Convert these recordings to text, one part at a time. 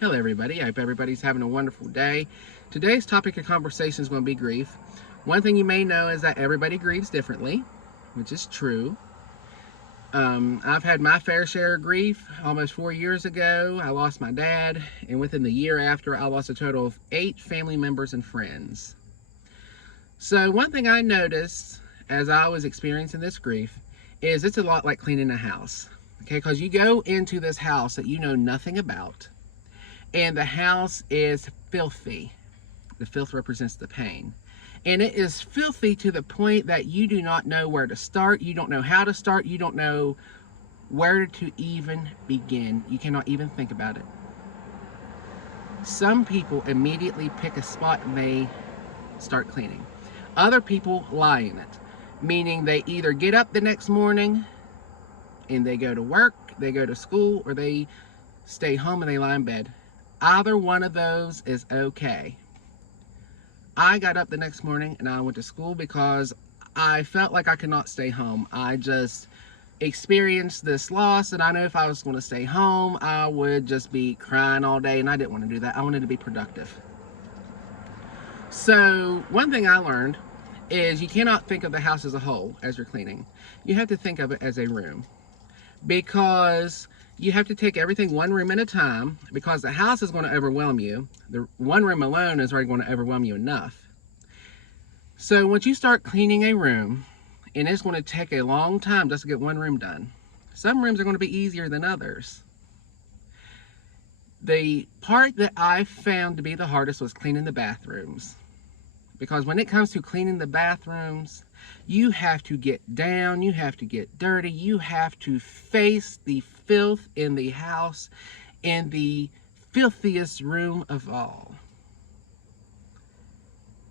Hello everybody, I hope everybody's having a wonderful day. Today's topic of conversation is going to be grief. One thing you may know is that everybody grieves differently, which is true. I've had my fair share of grief. Almost 4 years ago, I lost my dad, and within the year after, I lost a total of 8 family members and friends. So one thing I noticed as I was experiencing this grief is it's a lot like cleaning a house. Okay, because you go into this house that you know nothing about, and the house is filthy. The filth represents the pain. And it is filthy to the point that you do not know where to start. You don't know how to start. You don't know where to even begin. You cannot even think about it. Some people immediately pick a spot and they start cleaning. Other people lie in it, meaning they either get up the next morning and they go to work, they go to school, or they stay home and they lie in bed. Either one of those is okay. I got up the next morning and I went to school because I felt like I could not stay home. I just experienced this loss, and I knew if I was going to stay home, I would just be crying all day, and I didn't want to do that. I wanted to be productive. So one thing I learned is you cannot think of the house as a whole as you're cleaning. You have to think of it as a room, because you have to take everything one room at a time, because the house is going to overwhelm you. The one room alone is already going to overwhelm you enough. So once you start cleaning a room, and it's going to take a long time just to get one room done. Some rooms are going to be easier than others. The part that I found to be the hardest was cleaning the bathrooms. Because when it comes to cleaning the bathrooms, you have to get down, you have to get dirty, you have to face the filth in the house, in the filthiest room of all.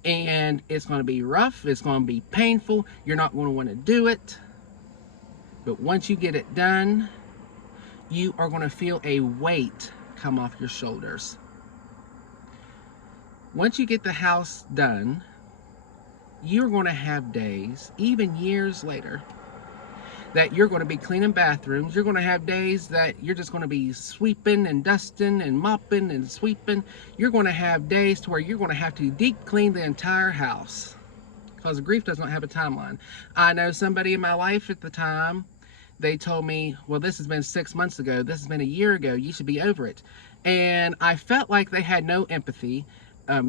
And it's going to be rough, it's going to be painful, you're not going to want to do it. But once you get it done, you are going to feel a weight come off your shoulders. Once you get the house done, you're going to have days, even years later, that you're going to be cleaning bathrooms. You're going to have days that you're just going to be sweeping and dusting and mopping and sweeping. You're going to have days to where you're going to have to deep clean the entire house, because grief does not have a timeline. I know somebody in my life at the time, they told me, well, this has been 6 months ago, this has been a year ago, you should be over it. And I felt like they had no empathy.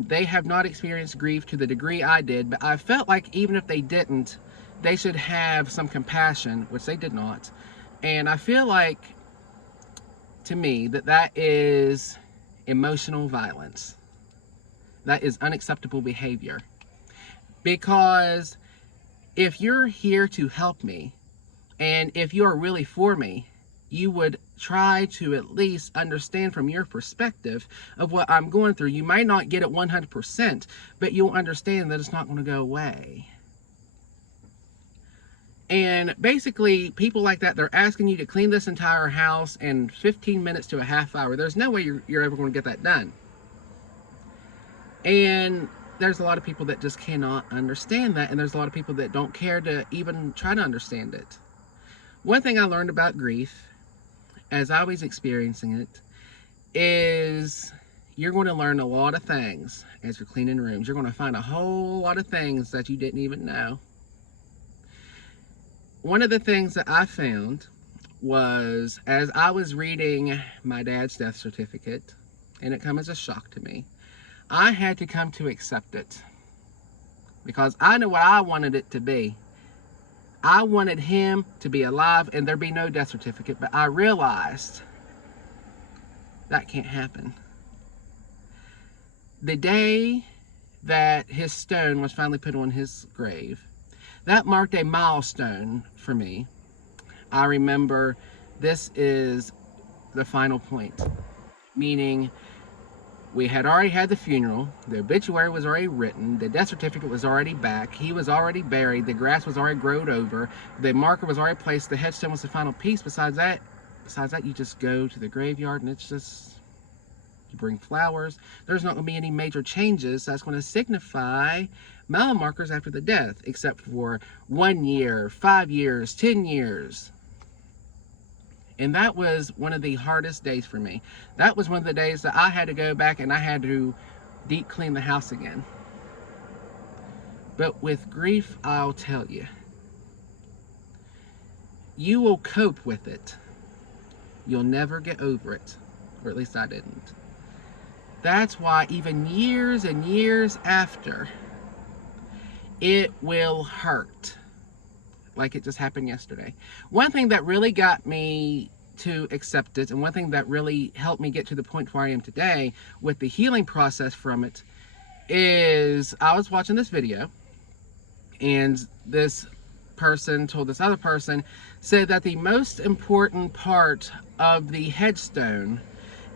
They have not experienced grief to the degree I did, but I felt like even if they didn't, they should have some compassion, which they did not. And I feel like, to me, that is emotional violence. That is unacceptable behavior. Because if you're here to help me, and if you're really for me, you would try to at least understand from your perspective of what I'm going through. You might not get it 100%, but you'll understand that it's not going to go away. And basically, people like that, they're asking you to clean this entire house in 15 minutes to a half hour. There's no way you're ever going to get that done. And there's a lot of people that just cannot understand that, and there's a lot of people that don't care to even try to understand it. One thing I learned about grief, as I was experiencing it, is you're going to learn a lot of things as you're cleaning rooms. You're going to find a whole lot of things that you didn't even know. One of the things that I found was, as I was reading my dad's death certificate, and it came as a shock to me, I had to come to accept it, because I knew what I wanted it to be. I wanted him to be alive and there be no death certificate, but I realized that can't happen. The day that his stone was finally put on his grave, that marked a milestone for me. I remember this is the final point, meaning we had already had the funeral, the obituary was already written, the death certificate was already back, he was already buried, the grass was already growed over, the marker was already placed, the headstone was the final piece. Besides that, you just go to the graveyard and it's just, you bring flowers. There's not going to be any major changes that's going to signify mile markers after the death, except for 1 year, 5 years, 10 years. And that was one of the hardest days for me. That was one of the days that I had to go back and I had to deep clean the house again. But with grief, I'll tell you, you will cope with it. You'll never get over it. Or at least I didn't. That's why even years and years after, it will hurt. Like it just happened yesterday. One thing that really got me to accept it, and one thing that really helped me get to the point where I am today with the healing process from it, is I was watching this video, and this person told this other person, said that the most important part of the headstone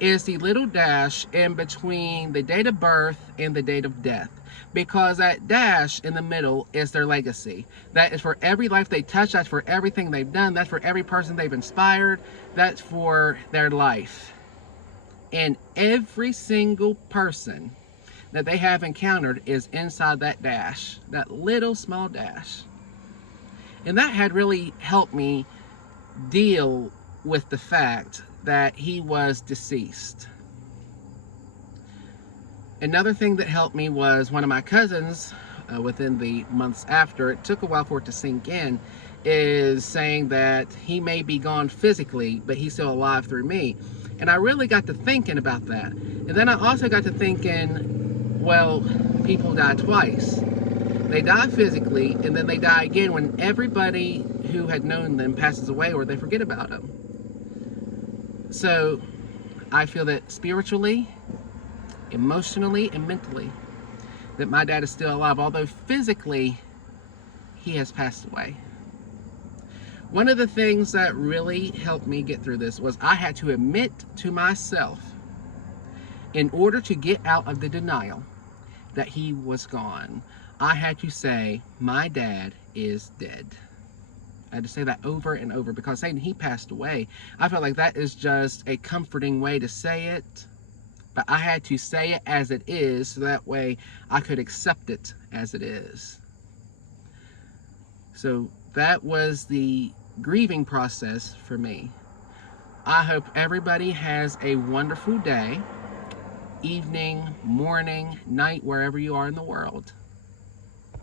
is the little dash in between the date of birth and the date of death. Because that dash in the middle is their legacy. That is for every life they touch, that's for everything they've done, that's for every person they've inspired, that's for their life. And every single person that they have encountered is inside that dash, that little small dash. And that had really helped me deal with the fact that he was deceased. Another thing that helped me was one of my cousins, within the months after, it took a while for it to sink in, is saying that he may be gone physically, but he's still alive through me. And I really got to thinking about that. And then I also got to thinking, well, people die twice. They die physically, and then they die again when everybody who had known them passes away or they forget about them. So I feel that spiritually, emotionally, and mentally, that my dad is still alive, although physically he has passed away. One of the things that really helped me get through this was I had to admit to myself, in order to get out of the denial that he was gone, I had to say, my dad is dead. I had to say that over and over, because saying he passed away, I felt like that is just a comforting way to say it. But I had to say it as it is, so that way I could accept it as it is. So that was the grieving process for me. I hope everybody has a wonderful day, evening, morning, night, wherever you are in the world.